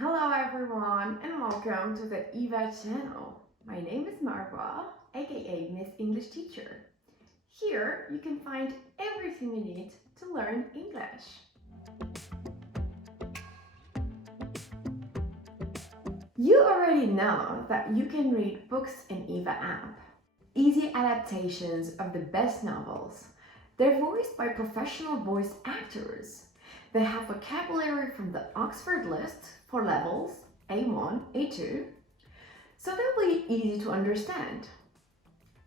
Hello everyone and welcome to the Eva channel. My name is Marwa, aka Miss English Teacher. Here you can find everything you need to learn English. You already know that you can read books in Eva app. Easy adaptations of the best novels. They're voiced by professional voice actors. They have vocabulary from the Oxford list for levels A1, A2, so they'll be easy to understand.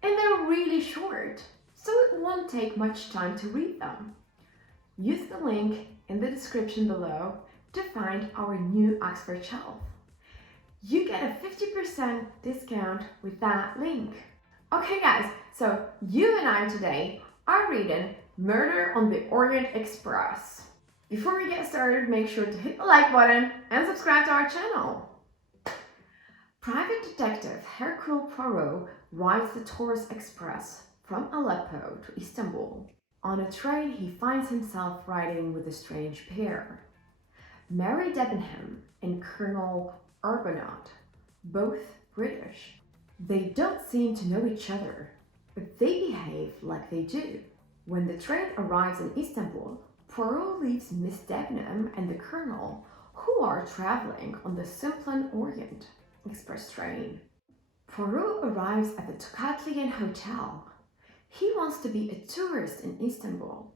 And they're really short, so it won't take much time to read them. Use the link in the description below to find our new Oxford shelf. You get a 50% discount with that link. Okay guys, so you and I today are reading Murder on the Orient Express. Before we get started, make sure to hit the like button and subscribe to our channel. Private Detective Hercule Poirot rides the tourist express from Aleppo to Istanbul. On a train, he finds himself riding with a strange pair, Mary Debenham and Colonel Arbuthnot, both British. They don't seem to know each other, but they behave like they do. When the train arrives in Istanbul, Poirot leaves Miss Debenham and the Colonel, who are traveling on the Simplon Orient Express train. Poirot arrives at the Tokatlian Hotel. He wants to be a tourist in Istanbul,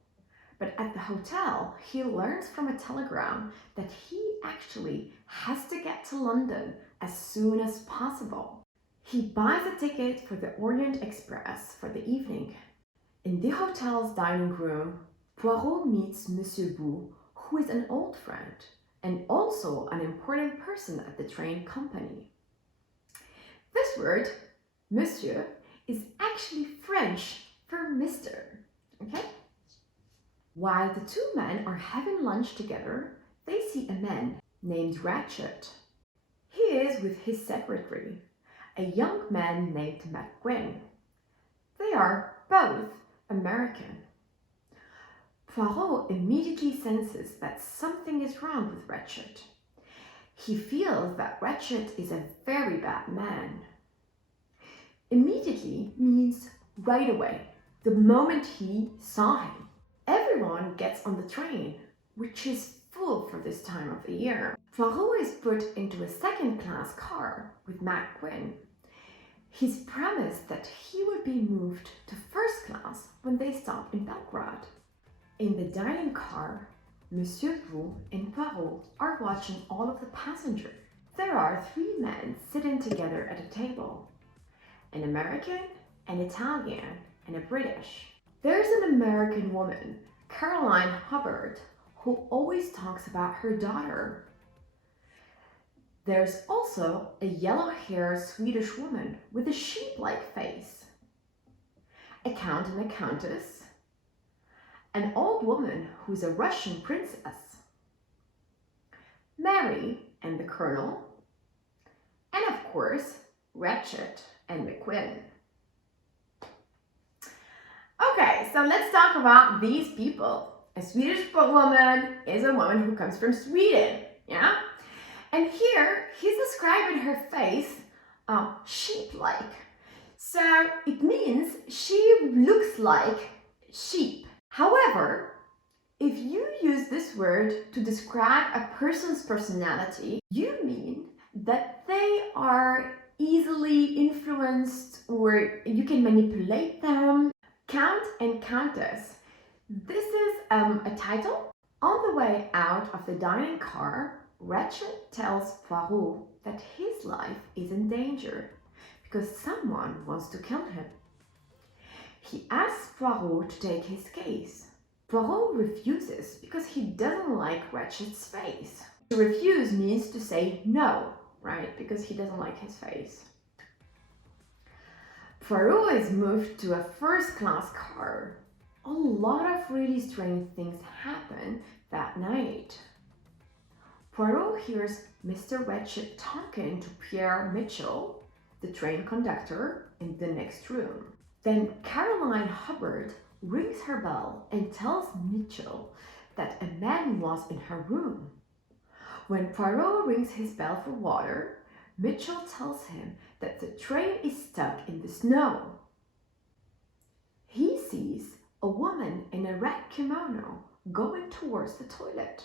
but at the hotel he learns from a telegram that he actually has to get to London as soon as possible. He buys a ticket for the Orient Express for the evening. In the hotel's dining room, Poirot meets Monsieur Bou, who is an old friend and also an important person at the train company. This word, Monsieur, is actually French for Mr. Okay? While the two men are having lunch together, they see a man named Ratchet. He is with his secretary, a young man named McQueen. They are both American. Poirot immediately senses that something is wrong with Ratchet. He feels that Ratchet is a very bad man. Immediately means right away, the moment he saw him. Everyone gets on the train, which is full for this time of the year. Poirot is put into a second-class car with McQueen. He's promised that he would be moved to first class when they stop in Belgrade. In the dining car, Monsieur Bou and Poirot are watching all of the passengers. There are three men sitting together at a table: an American, an Italian, and a British. There's an American woman, Caroline Hubbard, who always talks about her daughter. There's also a yellow-haired Swedish woman with a sheep-like face, a count and a countess, an old woman who's a Russian princess, Mary and the Colonel, and of course, Ratchet and McQueen. Okay, so let's talk about these people. A Swedish woman is a woman who comes from Sweden, yeah? And here, he's describing her face sheep-like. So it means she looks like sheep. However, if you use this word to describe a person's personality, you mean that they are easily influenced or you can manipulate them. Count and Countess. This is a title. On the way out of the dining car, Ratchet tells Poirot that his life is in danger because someone wants to kill him. He asks Poirot to take his case. Poirot refuses because he doesn't like Ratchet's face. To refuse means to say no, right? Because he doesn't like his face. Poirot is moved to a first-class car. A lot of really strange things happen that night. Poirot hears Mr. Ratchet talking to Pierre Mitchell, the train conductor, in the next room. Then Caroline Hubbard rings her bell and tells Mitchell that a man was in her room. When Poirot rings his bell for water, Mitchell tells him that the train is stuck in the snow. He sees a woman in a red kimono going towards the toilet.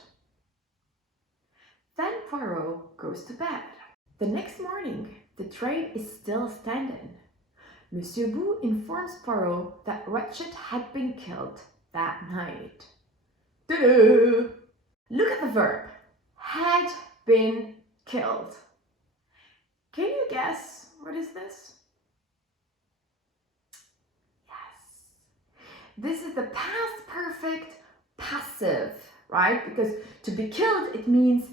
Then Poirot goes to bed. The next morning, the train is still standing. Monsieur Bou informs Poirot that Ratchet had been killed that night. Ta-da! Look at the verb, had been killed. Can you guess what is this? Yes. This is the past perfect passive, right? Because to be killed, it means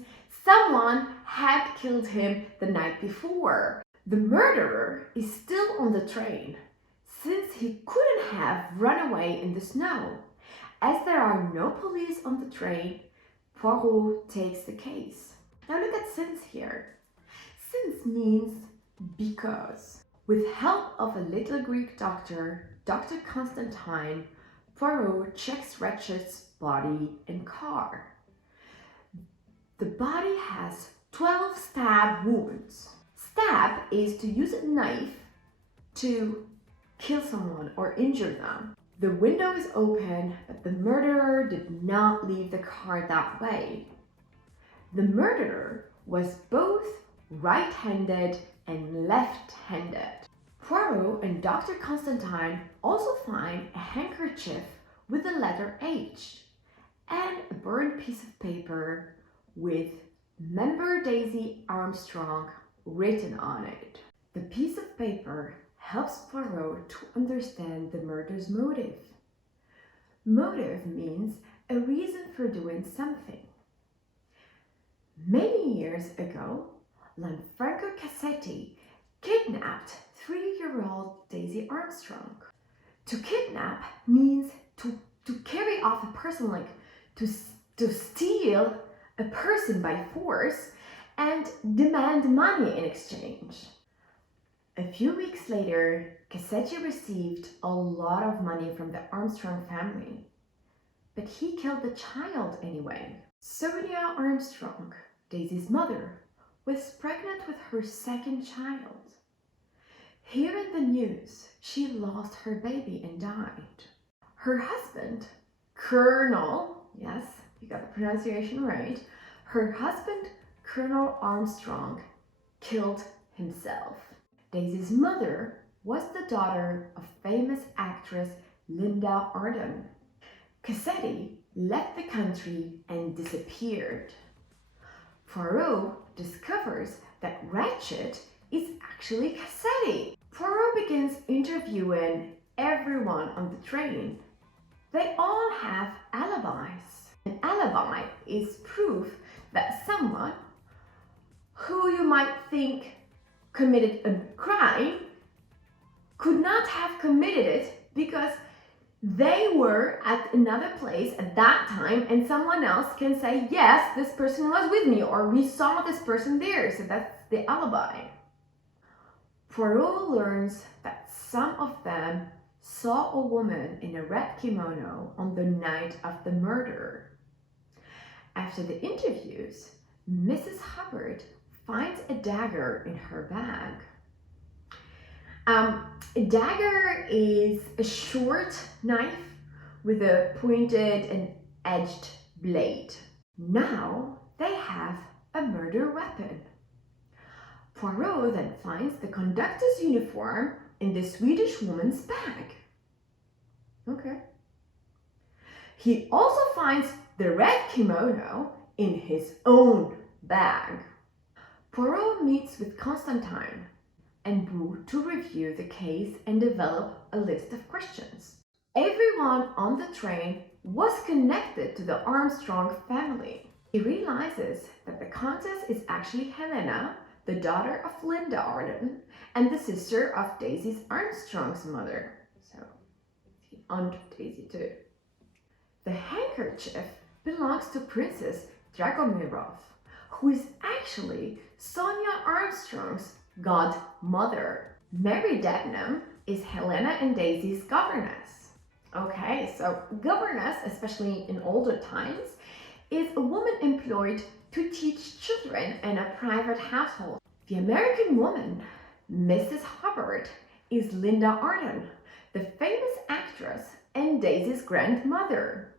someone had killed him the night before. The murderer is still on the train, since he couldn't have run away in the snow. As there are no police on the train, Poirot takes the case. Now look at since here. Since means because. With help of a little Greek doctor, Dr. Constantine, Poirot checks Ratchet's body and car. The body has 12 stab wounds. Stab is to use a knife to kill someone or injure them. The window is open, but the murderer did not leave the car that way. The murderer was both right-handed and left-handed. Poirot and Dr. Constantine also find a handkerchief with the letter H and a burned piece of paper with Member Daisy Armstrong written on it. The piece of paper helps Poirot to understand the murder's motive. Motive means a reason for doing something. Many years ago, Lanfranco Cassetti kidnapped 3-year-old Daisy Armstrong. To kidnap means to carry off a person, like to steal a person by force and demand money in exchange. A few weeks later, Cassetti received a lot of money from the Armstrong family, but he killed the child anyway. Sonia Armstrong, Daisy's mother, was pregnant with her second child. Hearing the news, she lost her baby and died. Her husband, Colonel, yes, you got the pronunciation right, her husband, Colonel Armstrong, killed himself. Daisy's mother was the daughter of famous actress Linda Arden. Cassetti left the country and disappeared. Poirot discovers that Ratchet is actually Cassetti. Poirot begins interviewing everyone on the train. They all have alibis. An alibi is proof that someone who you might think committed a crime could not have committed it because they were at another place at that time and someone else can say, yes, this person was with me or we saw this person there, so that's the alibi. Poirot learns that some of them saw a woman in a red kimono on the night of the murder. After the interviews, Mrs. Hubbard finds a dagger in her bag. A dagger is a short knife with a pointed and edged blade. Now they have a murder weapon. Poirot then finds the conductor's uniform in the Swedish woman's bag. Okay. He also finds the red kimono in his own bag. Poirot meets with Constantine and Bou to review the case and develop a list of questions. Everyone on the train was connected to the Armstrong family. He realizes that the Countess is actually Helena, the daughter of Linda Arden, and the sister of Daisy's Armstrong's mother. So, the aunt of Daisy too. The handkerchief belongs to Princess Dragomirov, who is actually Sonia Armstrong's godmother. Mary Debenham is Helena and Daisy's governess. Okay, so governess, especially in older times, is a woman employed to teach children in a private household. The American woman, Mrs. Hubbard, is Linda Arden, the famous actress and Daisy's grandmother.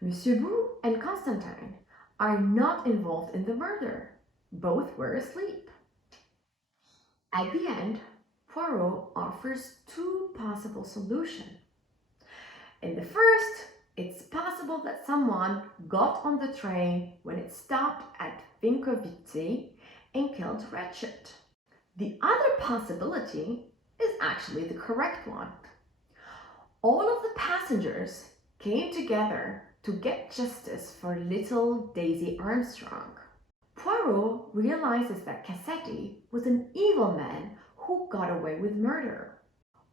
Monsieur Bou and Constantine are not involved in the murder. Both were asleep. At the end, Poirot offers two possible solutions. In the first, it's possible that someone got on the train when it stopped at Vinkovci and killed Ratchet. The other possibility is actually the correct one. All of the passengers came together to get justice for little Daisy Armstrong. Poirot realizes that Cassetti was an evil man who got away with murder.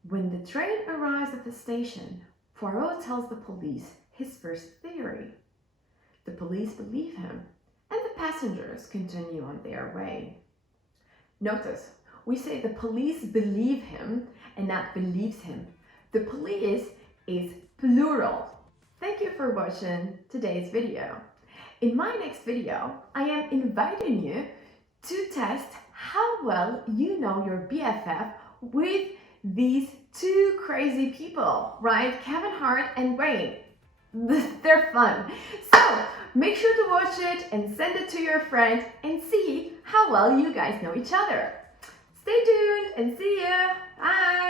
When the train arrives at the station, Poirot tells the police his first theory. The police believe him, and the passengers continue on their way. Notice, we say the police believe him and not believes him. The police is plural. Thank you for watching today's video. In my next video, I am inviting you to test how well you know your BFF with these two crazy people, right? Kevin Hart and Wayne. They're fun. So make sure to watch it and send it to your friend and see how well you guys know each other. Stay tuned and see you. Bye.